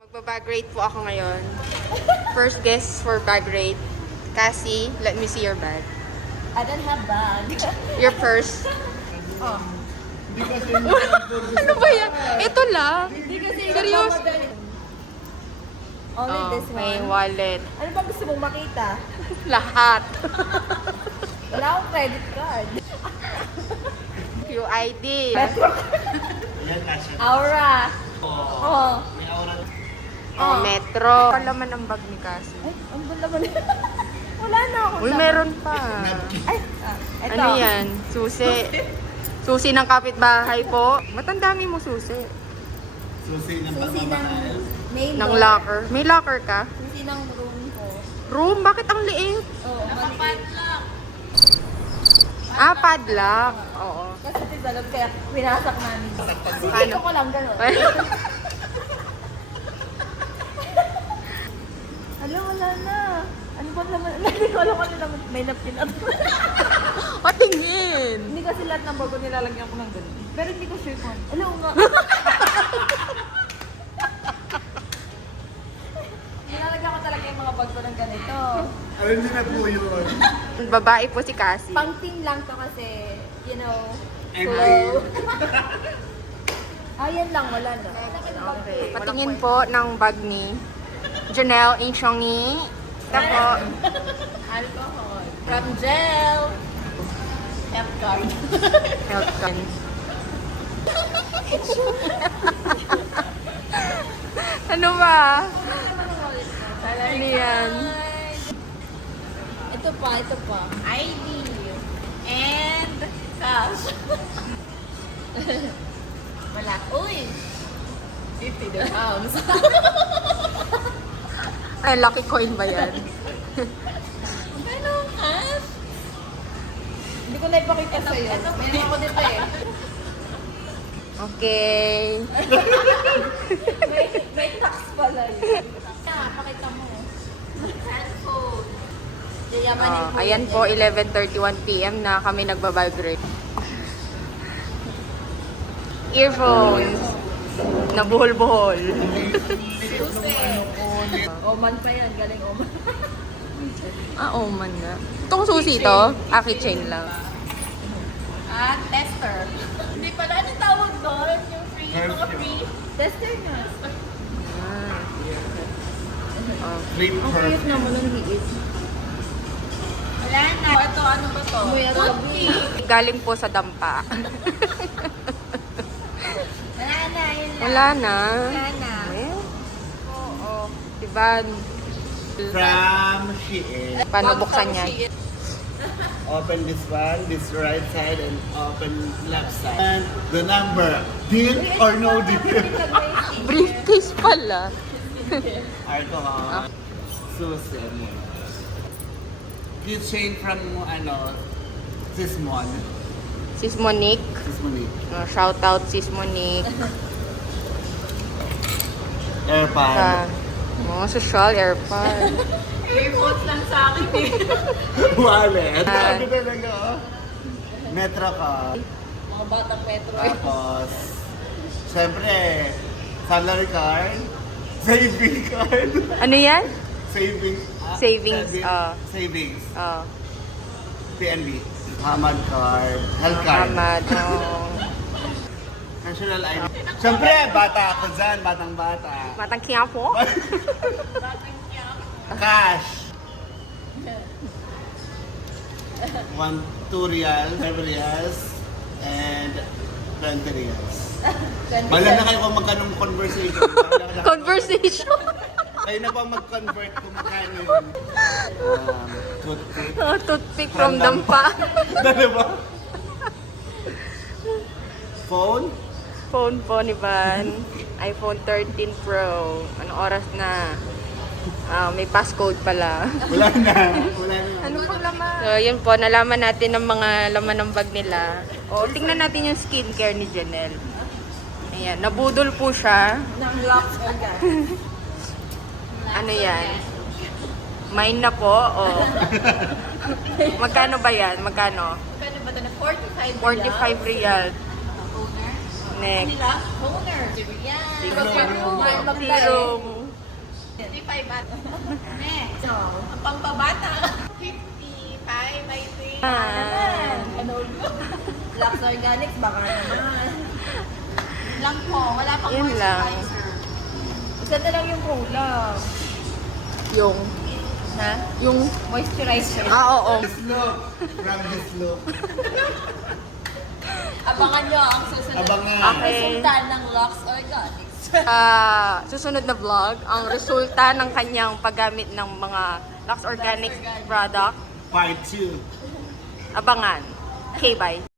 Magbabag rate po ako ngayon. First guess for bag rate. Cassie, let me see your bag. I don't have bag. Your purse. Oh. Ano ba yan? Ito lang. Hindi kasi Seryoso? Only Oh, this may one. wallet. Ano ba gusto mong makita? Lahat. Wala akong credit card. QID. Metro. Aura. Oh. Oh, metro. Ang laman ng bag ni Cassie. Ay, ang bala mo na. Wala na ako. Uy, meron pa. Ay, ito. Ano yan? Susi. Susi ng kapitbahay po. Ba't ang dami mo susi? Susi ng Susi ng pagmamahal. main Ng door. locker. May locker ka? Susi ng room ko. Room? Bakit ang liit? Oo, maliit. Ah, padlock. Oo. Kasi develop kaya winasak namin. Sige ko lang gano'n. Alam, wala na. Ano ba naman? Hindi ko alam ano naman. May napkin at Patingin! hindi kasi lahat ng bago nilalagyan ko ng ganun. Pero hindi ko sure kung alam nga. Nilalagyan ko talaga yung mga bag ko ng ganito. Ano hindi na po yun? Babae po si Cassie. Pang team lang to kasi, you know, I'm slow. Yan lang, wala na. Okay. Patingin po ng bag ni Janelle Inchongi. Ito po. Alcohol. From gel. F-card. Health card. Ano ba? Ano yan? Ito pa. ID. And cash. Wala. Uy! 50 dirhams. Ay, lucky coin ba yan? Ano ang cash? Hindi ko na ipakita sa'yo. Meron ako dito eh. Okay. May tax pala yun. Pakita mo. Handphone. Yayamanin ko Ayan yun. po, 11:31 PM na kami nagbabibrate. Earphones. Nabuhol-buhol. Susi. Oman pa yan. Galing Oman. Oh man nga. Itong susi to, keychain lang. At tester. Hindi pala. Anong tawag doon? Yung free, mga free? Tester nga. Flip her. naman ang liit. Wala na. Ito, ano ba to? Toothpick. Galing po sa dampa. Wala na. Yun lang. Wala na. Wala na. Eh, Oo. diba? From Shein. Paano buksan yan? Open this one, this right side, and open left side. And the number, deal or no deal? Briefcase pala. Alcohol. Susi. Keychain from, Sis Monique. Monique. Shout out Sis Monique. Airpod. Mga social airpod. Earphones lang sa akin eh. Wallet. Ano talaga, oh? Metro ka. Mga batang metro. Tapos, syempre, salary card, saving card, Ano yan? savings, Savings, savings, Oh, PNB, Hamad card, health card, Hamad. national ID. Syempre, bata ako dyan, batang bata. Matang Quiapo? Cash. 2 reals, 5 reals, and 20 reals. Malam na kayo kung magkanong conversation. Conversation. Kayo na ba mag-convert kung magkano yun? Toothpick. Oh, toothpick from dampa. Dalawa. Phone? Phone po ni Van. iPhone 13 Pro. Anong oras na? May passcode pala. Wala na. Wala na. Ano pong laman? So, yun po. Nalaman natin ang mga laman ng bag nila. O, tingnan natin yung skincare ni Janelle. Ayan, nabudol po siya. Ng Lux Organic. Ano yan? Mine na po, o... Magkano ba yan? Magkano? Kano ba ito na 45 45 real. Owner? Next. Nila? Owner. Yan. Serum. 55 at. Next. So, ang pampabata. 55, I think. Ah. Ano yun? Lux Organics, baka naman. Lang po, wala pang Yun lang. moisturizer. Isa na lang yung kulang. Yung... Ha? Yung... Moisturizer. Oo. This look. From this look. Abangan nyo ang susunod. Abangan. Okay. Resulta ng Lux Organics. Susunod na vlog, ang resulta ng kanyang paggamit ng mga Lux Organic product. Part 2. Abangan. Okay, bye.